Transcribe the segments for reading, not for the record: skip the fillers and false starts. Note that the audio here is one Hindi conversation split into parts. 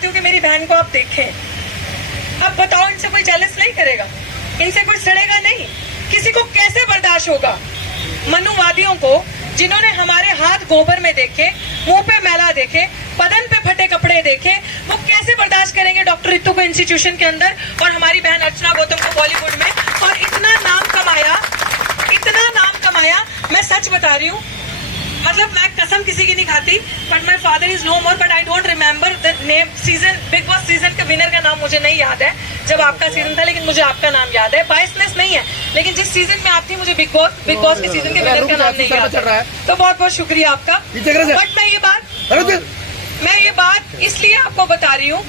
चाहती हूँ कि मेरी बहन को आप देखें। अब बताओ, इनसे कोई जेलस नहीं करेगा, इनसे कोई सड़ेगा नहीं, किसी को कैसे बर्दाश्त होगा? मनुवादियों को, जिन्होंने हमारे हाथ गोबर में देखे, मुंह पे मैला देखे, बदन पे फटे कपड़े देखे, वो कैसे बर्दाश्त करेंगे डॉक्टर रितु को इंस्टीट्यूशन के अंदर और हमारी बहन अर्चना गौतम को बॉलीवुड में? और इतना नाम कमाया, मैं सच बता रही हूँ, मतलब मैं कसम किसी की नहीं खाती, but my father is no more, but I don't remember the name. Season, Bigg Boss season के विनर का नाम मुझे नहीं याद है जब आपका सीजन था, लेकिन मुझे आपका नाम याद है। बायसनेस नहीं है, लेकिन जिस सीजन में आप थी मुझे बिग बॉस के सीजन के विनर का नाम नहीं याद है। तो बहुत बहुत शुक्रिया आपका। बट मैं ये बात इसलिए आपको बता रही हूँ,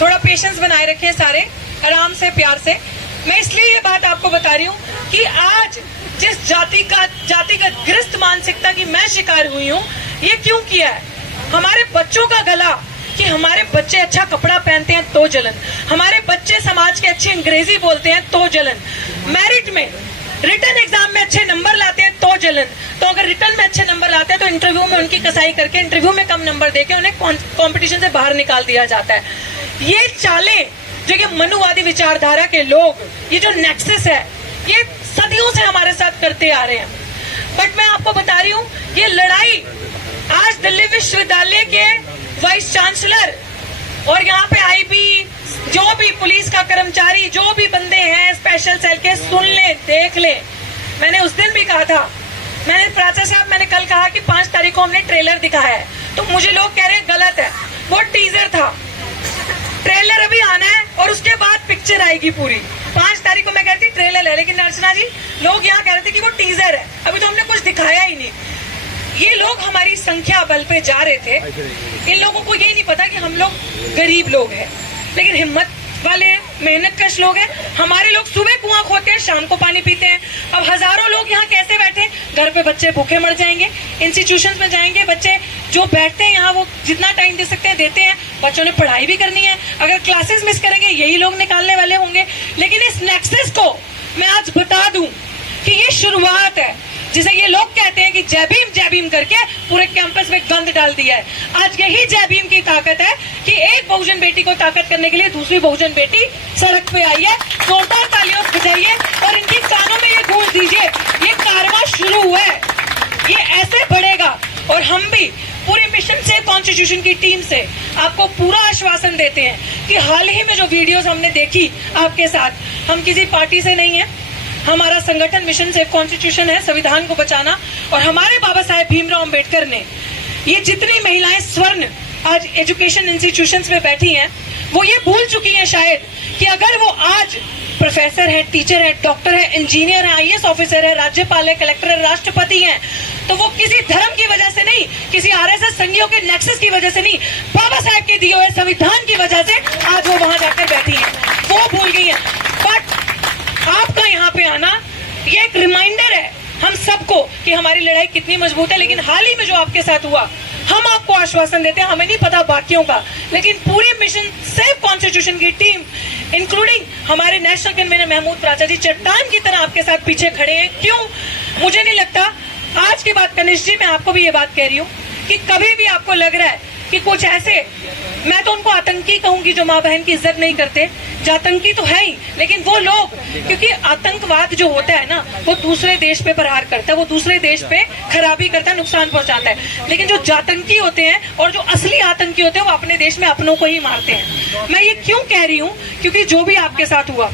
थोड़ा पेशेंस बनाए रखें सारे, आराम से, प्यार से। मैं इसलिए ये बात आपको बता रही हूँ कि आज जिस जातिगत ग्रस्त मानसिकता की मैं शिकार हुई हूँ, ये क्यों किया है? हमारे बच्चों का गला, कि हमारे बच्चे अच्छा कपड़ा पहनते हैं तो जलन, हमारे बच्चे समाज के अच्छे अंग्रेजी बोलते हैं तो जलन, मेरिट में रिटर्न एग्जाम में अच्छे नंबर लाते हैं तो जलन। तो अगर रिटर्न में अच्छे नंबर लाते हैं तो इंटरव्यू में उनकी कसाई करके, इंटरव्यू में कम नंबर देके उन्हें कंपटीशन से बाहर निकाल दिया जाता है। ये चालें जो कि मनुवादी विचारधारा के लोग, ये जो नेक्सस है, ये सदियों से हमारे साथ करते आ रहे हैं। बट मैं आपको बता रही हूँ, ये लड़ाई आज दिल्ली विश्वविद्यालय के वाइस चांसलर और यहाँ पे आईबी, जो भी पुलिस का कर्मचारी, जो भी बंदे हैं स्पेशल सेल के, सुन ले, देख ले। मैंने उस दिन भी कहा था, मैंने प्राचा साहब, मैंने कल कहा कि 5 तारीख को हमने ट्रेलर दिखाया है, तो मुझे लोग कह रहे हैं गलत है, वो टीजर था। ट्रेलर अभी आना है और उसके बाद पिक्चर आएगी पूरी। 5 तारीख को मैं कहती ट्रेलर है, लेकिन अर्चना जी, लोग यहाँ कह रहे थे कि वो टीजर है, अभी तो हमने कुछ दिखाया ही नहीं। ये लोग हमारी संख्या बल पे जा रहे थे, इन लोगों को ये नहीं पता कि हम लोग गरीब लोग हैं, लेकिन हिम्मत वाले हैं, मेहनत कश लोग हैं। हमारे लोग सुबह कुआं खोदते हैं, शाम को पानी पीते हैं। अब हजारों लोग यहाँ कैसे बैठे? घर पे बच्चे भूखे मर जाएंगे, इंस्टीट्यूशंस में जाएंगे, बच्चे जो बैठते हैं यहाँ वो जितना टाइम दे सकते हैं देते हैं। बच्चों ने पढ़ाई भी करनी है, अगर क्लासेस मिस करेंगे यही लोग निकालने वाले होंगे। लेकिन इस नेक्सस को मैं आज बता दूं कि ये शुरुआत है, जिसे ये लोग कहते हैं कि जय भीम करके पूरे कैंपस में गंद डाल दिया है। आज यही जय भीम की ताकत है कि एक बहुजन बेटी को ताकत करने के लिए दूसरी बहुजन बेटी सड़क पे आई है। जोरदार तालियों बजाइए और इनकी कानों में ये गूंज दीजिए, ये कारवां शुरू हुआ है, ये ऐसे बढ़ेगा। और हम भी पूरी मिशन सेव कॉन्स्टिट्यूशन की टीम से आपको पूरा आश्वासन देते हैं कि हाल ही में जो वीडियोस हमने देखी आपके साथ, हम किसी पार्टी से नहीं है, हमारा संगठन मिशन सेव कॉन्स्टिट्यूशन है, संविधान को बचाना। और हमारे बाबा साहेब भीमराव अंबेडकर ने, ये जितनी महिलाएं स्वर्ण आज एजुकेशन इंस्टीट्यूशंस में बैठी हैं, वो ये भूल चुकी हैं शायद कि अगर वो आज प्रोफेसर है, टीचर है, डॉक्टर है, इंजीनियर है, IAS ऑफिसर है, राज्यपाल है, कलेक्टर है, राष्ट्रपति हैं, तो वो किसी धर्म की वजह से नहीं, किसी RSS संघियों के नेक्सस की वजह से नहीं, बाबा साहेब के दिए हुए संविधान की वजह से आज वो वहां जाकर बैठी हैं। वो भूल गई हैं। बट आपका यहाँ पे आना ये एक रिमाइंडर है हम सबको कि हमारी लड़ाई कितनी मजबूत है। लेकिन हाल ही में जो आपके साथ हुआ, हम आपको आश्वासन देते हैं, हमें नहीं पता बाकियों का, लेकिन पूरे मिशन सेव कॉन्स्टिट्यूशन की टीम इंक्लूडिंग हमारे नेशनल कन्वीनर महमूद प्राचा जी चट्टान की तरह आपके साथ पीछे खड़े हैं। क्यों? मुझे नहीं लगता, आज के बाद कनिष्ठ जी मैं आपको भी ये बात कह रही हूँ कि कभी भी आपको लग रहा है कि कुछ ऐसे, मैं तो उनको आतंकी कहूंगी जो माँ बहन की इज्जत नहीं करते, जातंकी तो है ही, लेकिन वो लोग, क्योंकि आतंकवाद जो होता है ना, वो दूसरे देश पे प्रहार करता है, वो दूसरे देश पे खराबी करता है, नुकसान पहुंचाता है। लेकिन जो जातंकी होते हैं और जो असली आतंकी होते हैं, वो अपने देश में अपनों को ही मारते हैं। मैं ये क्यों कह रही हूँ? क्योंकि जो भी आपके साथ हुआ,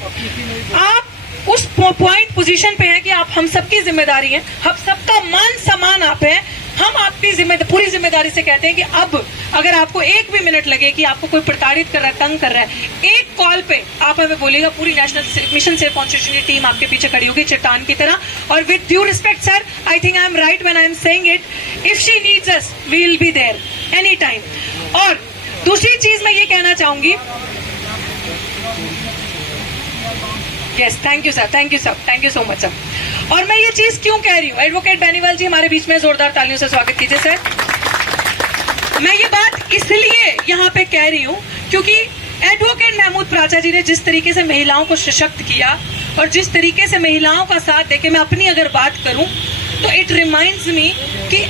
आप उस पॉइंट पोजीशन पे हैं कि आप हम सबकी जिम्मेदारी है, हम सबका मान सम्मान आप है। हम आपकी पूरी जिम्मेदारी से कहते हैं कि अब अगर आपको एक भी मिनट लगे कि आपको कोई प्रताड़ित कर रहा है, तंग कर रहा है, एक कॉल पे आप हमें बोलिएगा, पूरी नेशनल मिशन सेव कॉन्स्टिट्यूशन की टीम आपके पीछे खड़ी होगी चट्टान की तरह। और with due respect sir, I think I am right when I am saying it, if she needs us we will be there any time. और दूसरी चीज मैं ये कहना चाहूंगी, yes, thank you sir, thank you so much sir. और मैं ये चीज क्यों कह रही हूँ, एडवोकेट बेनीवाल जी हमारे बीच में, जोरदार तालियों से स्वागत कीजिए सर। मैं ये बात इसलिए यहाँ पे कह रही हूँ क्योंकि एडवोकेट महमूद प्राचा जी ने जिस तरीके से महिलाओं को सशक्त किया और जिस तरीके से महिलाओं का साथ देके, मैं अपनी अगर बात करूं तो इट रिमाइंड्स मी कि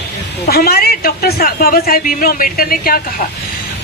हमारे डॉक्टर बाबा साहेब भीमराव अंबेडकर ने क्या कहा।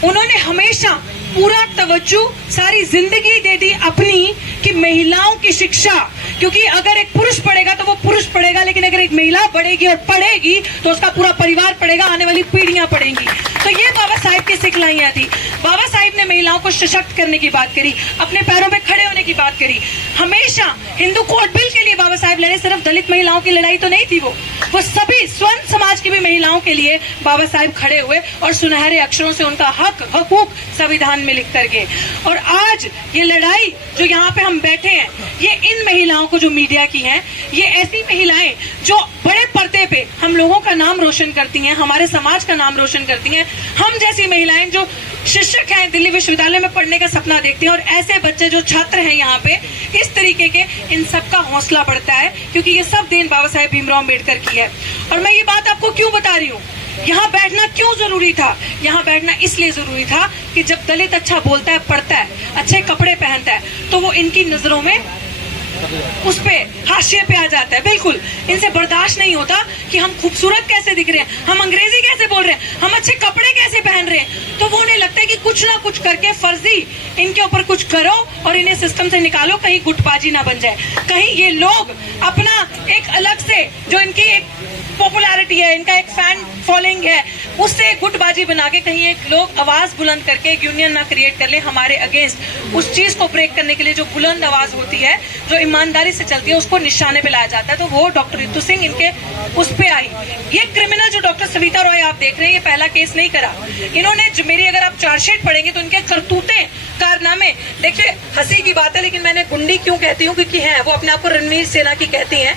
उन्होंने हमेशा पूरा तवज्जो सारी जिंदगी दे दी अपनी कि महिलाओं की शिक्षा, क्योंकि अगर एक पुरुष पढ़ेगा तो वो पुरुष पढ़ेगा, लेकिन अगर एक महिला पढ़ेगी और पढ़ेगी तो उसका पूरा परिवार पढ़ेगा, आने वाली पीढ़ियां पढ़ेंगी। तो ये बाबा साहिब की सिखलाइयां थी। बाबा साहिब ने महिलाओं को सशक्त करने की बात करी, अपने पैरों पे खड़े होने की बात करी। हमेशा हिंदू कोड बिल के लिए बाबा साहिब लड़े, सिर्फ दलित महिलाओं की लड़ाई तो नहीं थी, वो सभी स्वर्ण समाज की भी महिलाओं के लिए बाबा साहिब खड़े हुए और सुनहरे अक्षरों से उनका हक हकूक संविधान में लिख कर गए। और आज ये लड़ाई जो यहाँ पे हम बैठे हैं, ये इन महिलाओं को जो मीडिया की हैं, ये ऐसी महिलाएं जो बड़े पर्दे पे हम लोगों का नाम रोशन करती हैं, हमारे समाज का नाम रोशन करती हैं। हम जैसी महिलाएं जो शिक्षक हैं, दिल्ली विश्वविद्यालय में पढ़ने का सपना देखती हैं, और ऐसे बच्चे जो छात्र हैं यहाँ पे, इस तरीके के, इन सबका हौसला बढ़ता है, क्योंकि ये सब देन बाबा साहेब भीमराव अम्बेडकर की है। और मैं ये बात आपको क्यों बता रही हूँ, यहाँ बैठना क्यों जरूरी था? यहाँ बैठना इसलिए जरूरी था कि जब दलित अच्छा बोलता है, पढ़ता है, अच्छे कपड़े पहनता है, तो वो इनकी नजरों में उस पे हाशिए पे आ जाता है। बिल्कुल इनसे बर्दाश्त नहीं होता कि हम खूबसूरत कैसे दिख रहे हैं, हम अंग्रेजी कैसे बोल रहे हैं, हम अच्छे कपड़े कैसे पहन रहे हैं। तो वो उन्हें लगता है कि कुछ ना कुछ करके फर्जी इनके ऊपर कुछ करो और इन्हें सिस्टम से निकालो, कहीं गुटबाजी ना बन जाए, कहीं ये लोग अपना एक अलग से जो इनकी एक पॉपुलैरिटी है, इनका एक फैन फॉलोइंग है, उससे गुटबाजी बना के कहीं एक लोग आवाज बुलंद करके एक यूनियन ना क्रिएट कर ले हमारे अगेंस्ट। उस चीज को ब्रेक करने के लिए जो बुलंद आवाज होती है, जो ईमानदारी से चलती है, उसको निशाने पे लाया जाता है। तो वो डॉक्टर रितु सिंह इनके उस पे आई। ये क्रिमिनल जो डॉक्टर सविता रॉय आप देख रहे हैं, ये पहला केस नहीं करा इन्होंने। जो मेरी अगर आप चार्जशीट पढ़ेंगे तो इनके करतूते, कारनामे, देखिए हंसी की बात है, लेकिन मैंने गुंडी क्यों कहती हूँ, क्योंकि है वो अपने आप को रणवीर सेना की कहती है,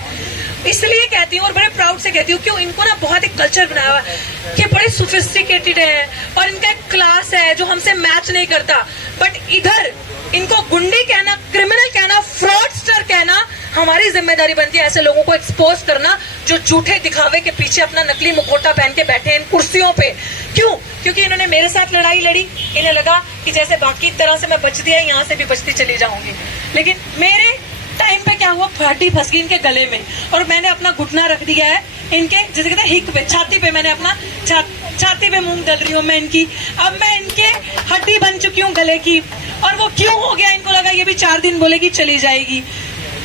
इसलिए कहती हूँ और बड़े प्राउड से कहती हूँ। क्यों? इनको ना बहुत एक कल्चर बनाया हुआ है, ये बड़े सोफिस्टिकेटेड है और इनका एक क्लास है जो हमसे मैच नहीं करता। बट इधर इनको गुंडी कहना, क्रिमिनल कहना, फ्रॉडस्टर कहना हमारी जिम्मेदारी बनती है, ऐसे लोगों को एक्सपोज करना जो झूठे दिखावे के पीछे अपना नकली मुखौटा पहन के बैठे हैं इन कुर्सियों पे। क्यों? क्योंकि इन्होंने मेरे साथ लड़ाई लड़ी, इन्हें लगा कि जैसे बाकी तरह से मैं बचती है, यहाँ से भी बचती चली जाऊंगी। लेकिन मेरे टाइम पे क्या हुआ, हड्डी फंस गई इनके गले में और मैंने अपना घुटना रख दिया है इनके, जैसे कहते हैं हिक पे, छाती पे, मैंने अपना छाती पे मूंग डल रही हूँ मैं इनकी। अब मैं इनके हड्डी बन चुकी हूँ गले की। और वो क्यों हो गया, इनको लगा ये भी 4 दिन बोलेगी चली जाएगी।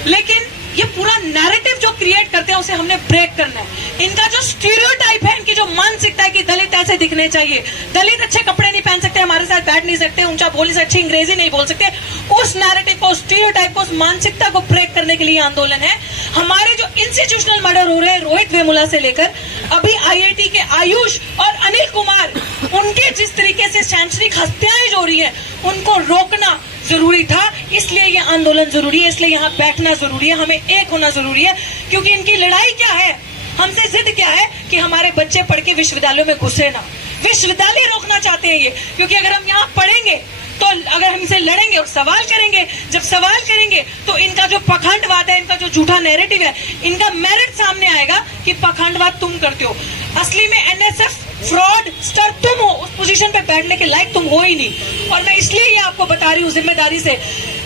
लेकिन ये पूरा नैरेटिव जो क्रिएट करते हैं उसे हमने ब्रेक करना है। इनका जो स्टीरियोटाइप है, इनकी जो मानसिकता है कि दलित ऐसे दिखने चाहिए, दलित अच्छे कपड़े नहीं पहन सकते, हमारे साथ बैठ नहीं सकते, ऊंचा बोल नहीं सकते, अच्छी अंग्रेजी नहीं बोल सकते, उस नैरेटिव को, स्टीरियोटाइप को, उस मानसिकता को ब्रेक करने के लिए आंदोलन है। हमारे जो इंस्टीट्यूशनल मर्डर हो रहे हैं, रोहित वेमुला से लेकर अभी IIT के आयुष और अनिल कुमार, उनके जिस तरीके से शैक्षणिक हत्याएं जो हो रही है, उनको रोकना जरूरी था। इसलिए ये आंदोलन जरूरी है, इसलिए यहाँ बैठना जरूरी है, हमें एक होना जरूरी है। क्योंकि इनकी लड़ाई क्या है, हमसे जिद क्या है कि हमारे बच्चे पढ़ के विश्वविद्यालयों में घुसे ना। विश्वविद्यालय रोकना चाहते हैं ये, क्योंकि अगर हम यहाँ पढ़ेंगे तो अगर हमसे लड़ेंगे और सवाल करेंगे, जब सवाल करेंगे तो इनका जो पखंडवाद है, इनका जो झूठा नैरेटिव है, इनका मेरिट सामने आएगा कि पखंडवाद तुम करते हो। असली में NSF फ्रॉड स्टर तुम हो, उस पोजीशन पे बैठने के लायक तुम हो ही नहीं। और मैं इसलिए ये आपको बता रही हूँ जिम्मेदारी से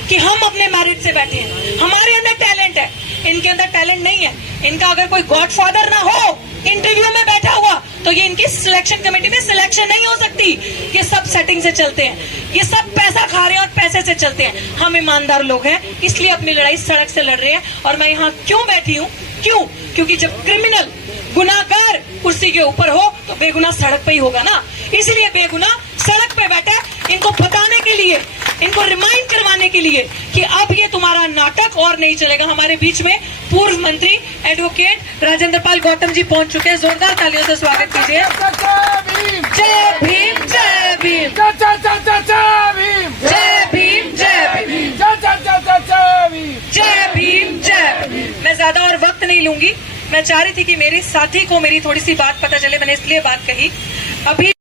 कि हम अपने मेरिट से बैठे हैं। हमारे अंदर टैलेंट है, इनके अंदर टैलेंट नहीं है। इनका अगर कोई गॉडफादर ना हो इंटरव्यू में बैठा हुआ, तो ये इनकी सिलेक्शन कमेटी में सिलेक्शन नहीं हो सकती। ये सब सेटिंग से चलते हैं, ये सब पैसा खा रहे हैं और पैसे से चलते हैं। हम ईमानदार लोग हैं, इसलिए अपनी लड़ाई सड़क से लड़ रहे हैं। और मैं यहाँ क्यों बैठी हूँ? क्यों? क्योंकि जब क्रिमिनल, गुनाहगार कुर्सी के ऊपर हो तो बेगुनाह सड़क पे ही होगा ना। इसलिए बेगुनाह सड़क पे बैठा है, इनको बताने के लिए, इनको रिमाइंड करवाने के लिए कि अब ये तुम्हारा नाटक और नहीं चलेगा। हमारे बीच में पूर्व मंत्री एडवोकेट राजेंद्र पाल गौतम जी पहुंच चुके हैं, जोरदार तालियों से स्वागत कीजिए। जय भीम, जय भीम, जय भीम, जय भीम, जय भीम, जय भीम। मैं ज्यादा और वक्त नहीं लूंगी, मैं चाह रही थी कि मेरी साथी को मेरी थोड़ी सी बात पता चले, मैंने इसलिए बात कही। अभी